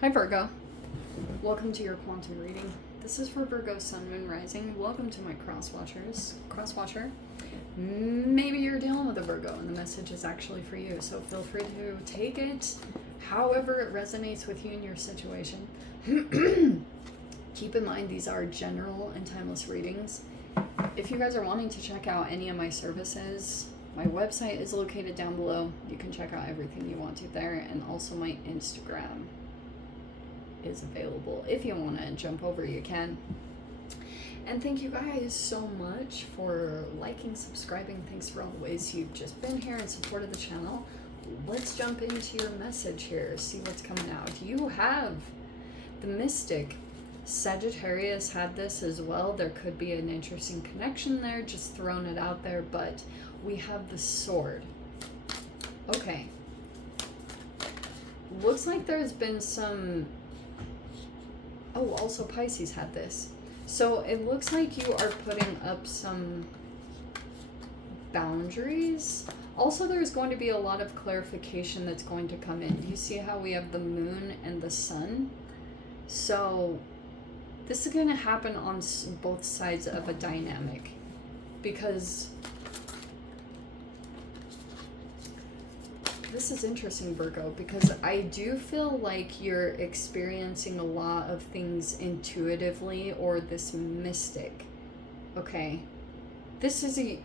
Hi Virgo, welcome to your quantum reading. This is for Virgo Sun, Moon, Rising. Welcome to my crosswatcher. Maybe you're dealing with a Virgo and the message is actually for you, so feel free to take it however it resonates with you in your situation. Keep in mind these are general and timeless readings. If you guys are wanting to check out any of my services, my website is located down below. You can check out everything you want to there, and also my Instagram is available. If you want to jump over, you can. And thank you guys so much for liking, subscribing. Thanks for all the ways you've just been here and supported the channel. Let's jump into your message here, see what's coming out. You have the Mystic. Sagittarius had this as well. There could be an interesting connection there, just throwing it out there, but we have the Sword. Okay. Looks like there's been some... Oh, also Pisces had this. So it looks like you are putting up some boundaries. Also, there's going to be a lot of clarification that's going to come in. You see how we have the Moon and the Sun? So this is going to happen on both sides of a dynamic, because this is interesting, Virgo, because I do feel like you're experiencing a lot of things intuitively, or this mystic. Okay, this is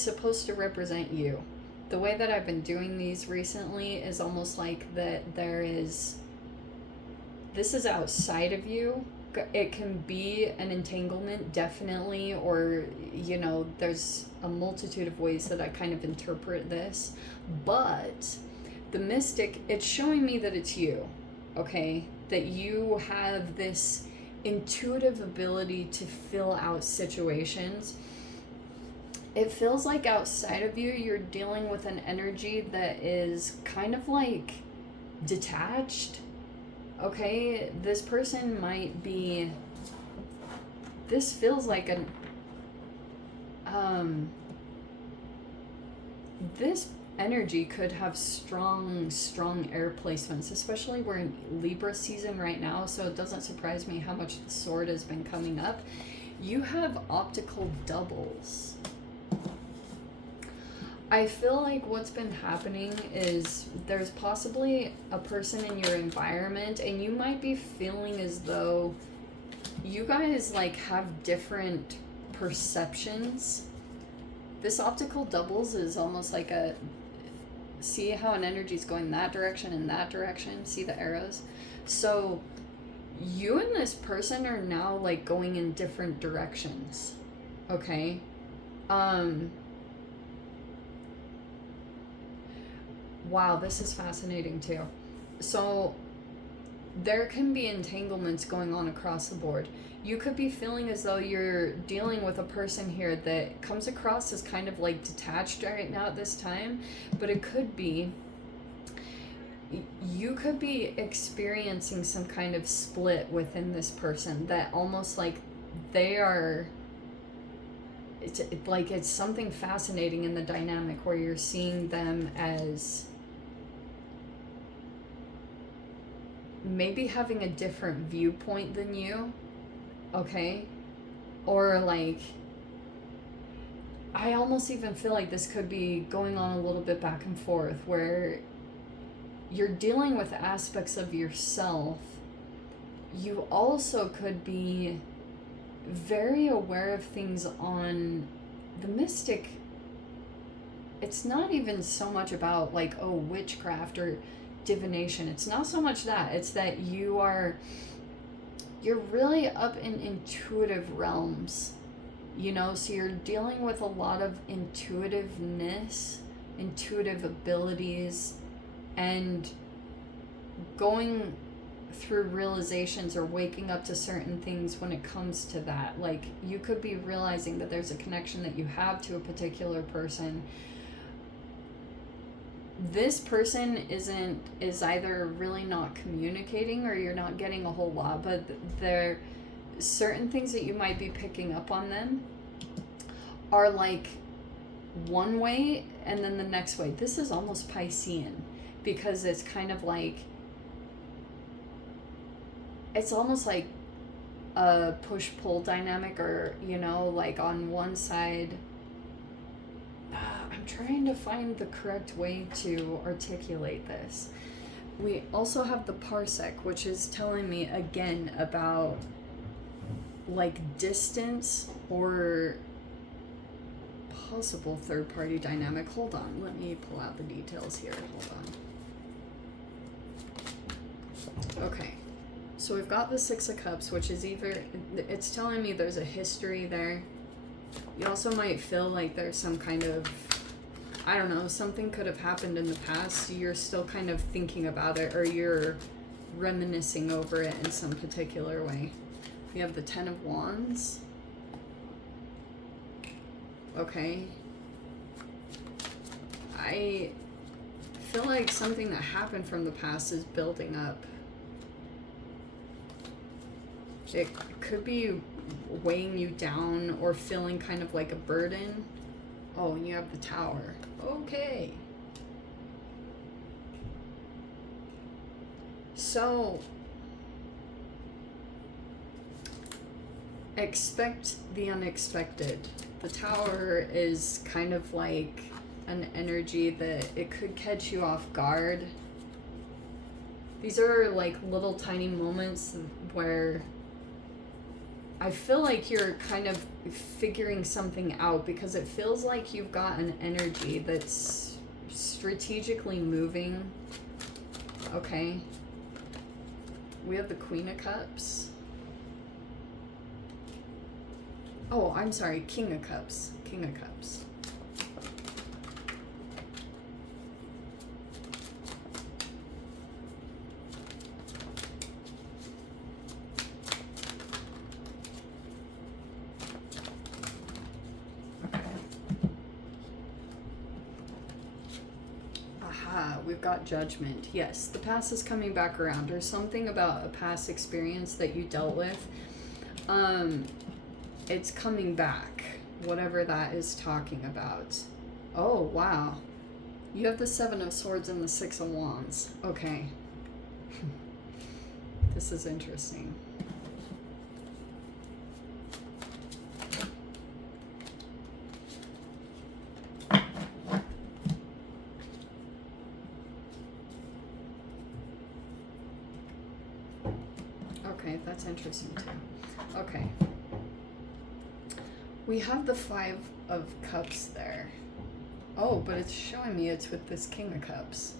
supposed to represent you. The way that I've been doing these recently is almost like that this is outside of you. It can be an entanglement, definitely, or, you know, there's a multitude of ways that I kind of interpret this, but the Mystic, it's showing me that it's you, okay? That you have this intuitive ability to fill out situations. It feels like outside of you, you're dealing with an energy that is kind of like detached. Okay, this person might be, this feels like an, this energy could have strong air placements, especially we're in Libra season right now, so it doesn't surprise me how much the Sword has been coming up. You have optical doubles. I feel like what's been happening is there's possibly a person in your environment, and you might be feeling as though you guys like have different perceptions. This optical doubles is almost like a, see how an energy is going that direction and that direction? See the arrows? So you and this person are now like going in different directions. Okay? Wow, this is fascinating too. So there can be entanglements going on across the board. You could be feeling as though you're dealing with a person here that comes across as kind of like detached right now at this time, but it could be, you could be experiencing some kind of split within this person that almost like they are, it's like it's something fascinating in the dynamic where you're seeing them as maybe having a different viewpoint than you, okay? Or like, I almost even feel like this could be going on a little bit back and forth where you're dealing with aspects of yourself. You also could be very aware of things on the Mystic. It's not even so much about like, oh, witchcraft or divination. It's not so much that. It's that you're really up in intuitive realms, you know, so you're dealing with a lot of intuitiveness, intuitive abilities, and going through realizations or waking up to certain things when it comes to that. Like, you could be realizing that there's a connection that you have to a particular person. This person is either really not communicating, or you're not getting a whole lot, but there certain things that you might be picking up on them are like one way and then the next way. This is almost Piscean, because it's kind of like it's almost like a push-pull dynamic, or, you know, like on one side, I'm trying to find the correct way to articulate this. We also have the parsec, which is telling me again about like distance or possible third-party dynamic. Hold on, let me pull out the details here. Hold on. Okay, so we've got the Six of Cups, which is either, it's telling me there's a history there. You also might feel like there's some kind of, I don't know, something could have happened in the past. You're still kind of thinking about it, or you're reminiscing over it in some particular way. We have the Ten of Wands. Okay. I feel like something that happened from the past is building up. It could be weighing you down or feeling kind of like a burden. Oh, and you have the Tower. Okay. So, expect the unexpected. The Tower is kind of like an energy that it could catch you off guard. These are like little tiny moments where I feel like you're kind of figuring something out, because it feels like you've got an energy that's strategically moving. Okay. We have the Queen of Cups. Oh, I'm sorry, King of Cups. King of Cups. We've got Judgment. Yes, the past is coming back around. There's something about a past experience that you dealt with. It's coming back, whatever that is talking about. Oh, wow. You have the Seven of Swords and the Six of Wands. Okay. This is interesting. Okay, that's interesting too. Okay. We have the Five of Cups there. Oh, but it's showing me it's with this King of Cups.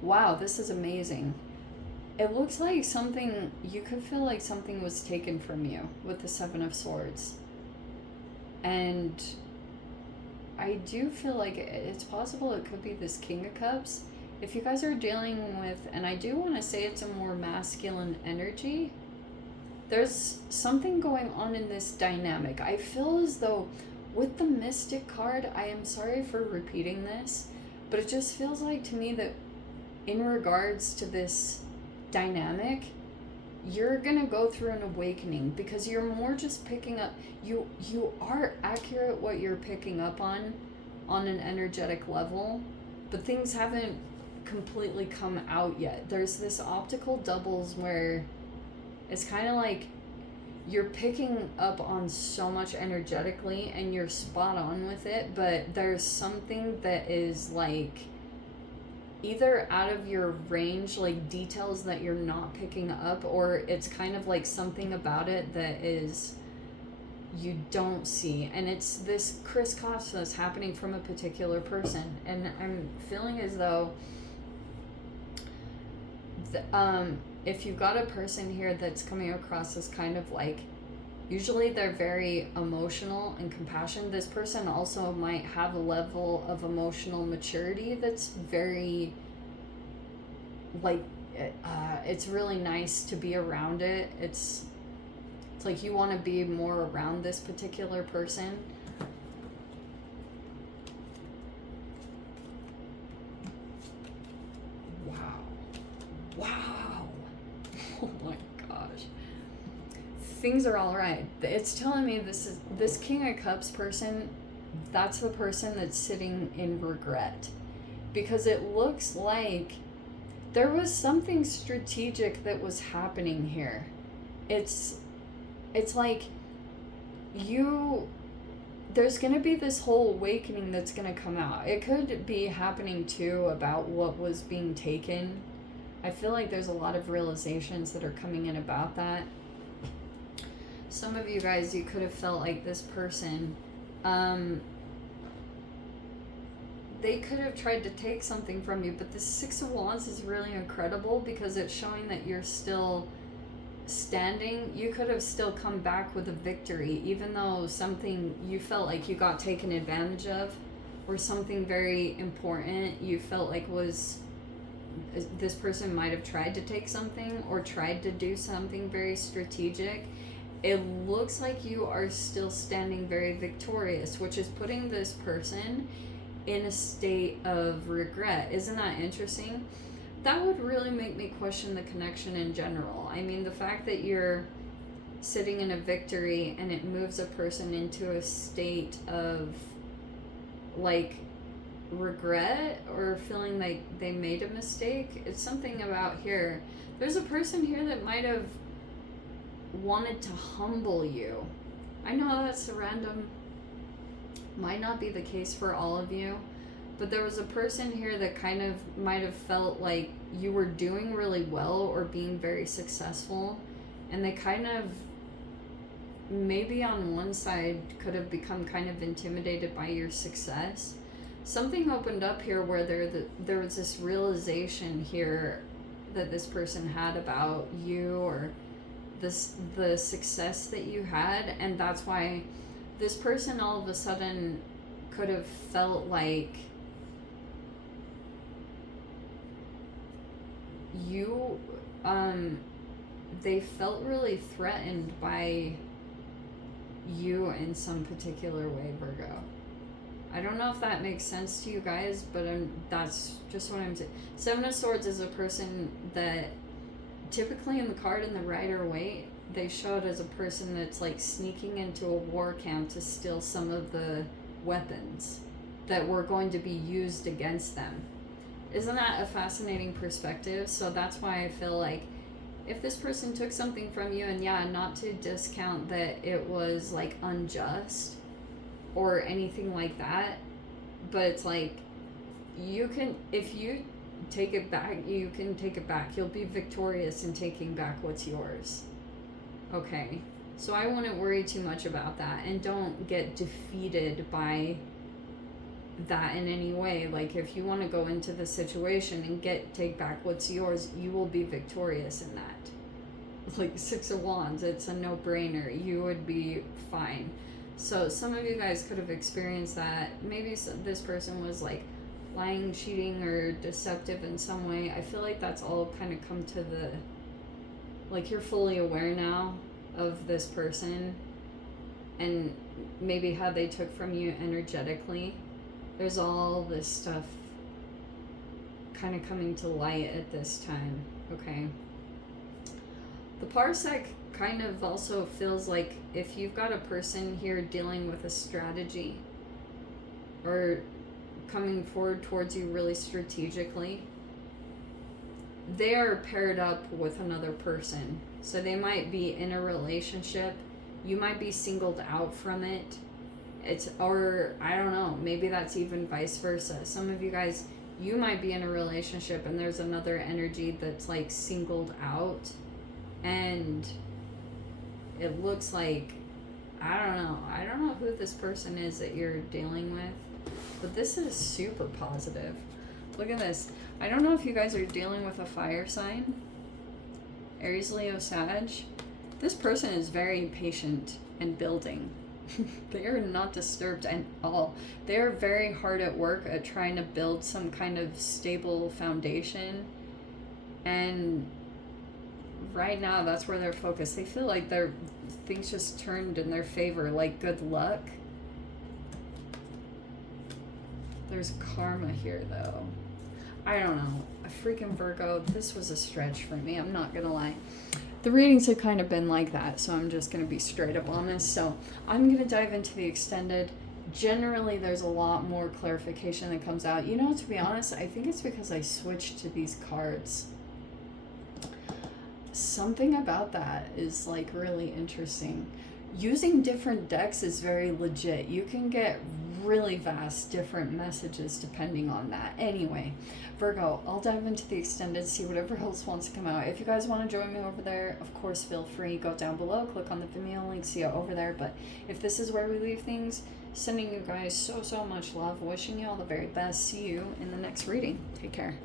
Wow, this is amazing. It looks like something, you could feel like something was taken from you with the Seven of Swords. And I do feel like it's possible it could be this King of Cups. If you guys are dealing with, and I do want to say it's a more masculine energy, there's something going on in this dynamic. I feel as though with the Mystic card, I am sorry for repeating this, but it just feels like to me that in regards to this dynamic, you're gonna go through an awakening, because you're more just picking up, you are accurate what you're picking up on an energetic level, but things haven't completely come out yet. There's this optical doubles where it's kind of like you're picking up on so much energetically and you're spot on with it, but there's something that is like either out of your range, like details that you're not picking up, or it's kind of like something about it that is you don't see, and it's this crisscross that's happening from a particular person. And I'm feeling as though if you've got a person here that's coming across as kind of like, usually they're very emotional and compassionate. This person also might have a level of emotional maturity that's very, like, it's really nice to be around it. It's like you want to be more around this particular person. Wow. Oh my gosh. Things are all right. It's telling me this King of Cups person, that's the person that's sitting in regret. because it looks like there was something strategic that was happening here. It's like there's going to be this whole awakening that's going to come out. It could be happening too about what was being taken. I feel like there's a lot of realizations that are coming in about that. Some of you guys, you could have felt like this person, they could have tried to take something from you, but the Six of Wands is really incredible because it's showing that you're still standing. You could have still come back with a victory, even though something you felt like you got taken advantage of, or something very important you felt like was, this person might have tried to take something or tried to do something very strategic. It looks like you are still standing very victorious, which is putting this person in a state of regret. Isn't that interesting? That would really make me question the connection in general. I mean, the fact that you're sitting in a victory and it moves a person into a state of like regret or feeling like they made a mistake. It's something about here. There's a person here that might have wanted to humble you. I know that's random. Might not be the case for all of you. But there was a person here that kind of might have felt like you were doing really well or being very successful. And they kind of, maybe on one side, could have become kind of intimidated by your success. Something opened up here where there was this realization here that this person had about you, or the success that you had. And that's why this person all of a sudden could have felt like you, they felt really threatened by you in some particular way, Virgo. I don't know if that makes sense to you guys, but that's just what I'm saying. Seven of Swords is a person that typically in the card in the Rider-Waite, they show it as a person that's like sneaking into a war camp to steal some of the weapons that were going to be used against them. Isn't that a fascinating perspective? So that's why I feel like if this person took something from you, and yeah, not to discount that it was like unjust or anything like that, but it's like, you can, if you take it back, you can take it back. You'll be victorious in taking back what's yours. Okay, so I wouldn't worry too much about that, and don't get defeated by that in any way. Like, if you want to go into the situation and take back what's yours, you will be victorious in that. Like Six of Wands, it's a no-brainer. You would be fine. So some of you guys could have experienced that. Maybe this person was like lying, cheating, or deceptive in some way. I feel like that's all kind of come to the, like, you're fully aware now of this person and maybe how they took from you energetically. There's all this stuff kind of coming to light at this time, okay? The Parsec kind of also feels like if you've got a person here dealing with a strategy or coming forward towards you really strategically, they are paired up with another person. So they might be in a relationship. You might be singled out from it. Or I don't know, maybe that's even vice versa. Some of you guys, you might be in a relationship and there's another energy that's like singled out, and it looks like, I don't know who this person is that you're dealing with, but this is super positive. Look at this. I don't know if you guys are dealing with a fire sign, Aries, Leo, Sag. This person is very patient and building. They are not disturbed at all. They are very hard at work at trying to build some kind of stable foundation, and right now that's where they're focused. They feel like things just turned in their favor, like good luck. There's karma here though. I don't know. A freaking Virgo, this was a stretch for me, I'm not gonna lie. The readings have kind of been like that, so I'm just going to be straight up honest. So I'm going to dive into the extended generally there's a lot more clarification that comes out. You know, to be honest, I think it's because I switched to these cards. Something about that is like really interesting. Using different decks is very legit. You can get really vast different messages depending on that. Anyway, Virgo, I'll dive into the extended, see whatever else wants to come out. If you guys want to join me over there, of course, feel free. Go down below, click on the Vimeo link, see it over there. But if this is where we leave things, sending you guys so much love, wishing you all the very best. See you in the next reading. Take care.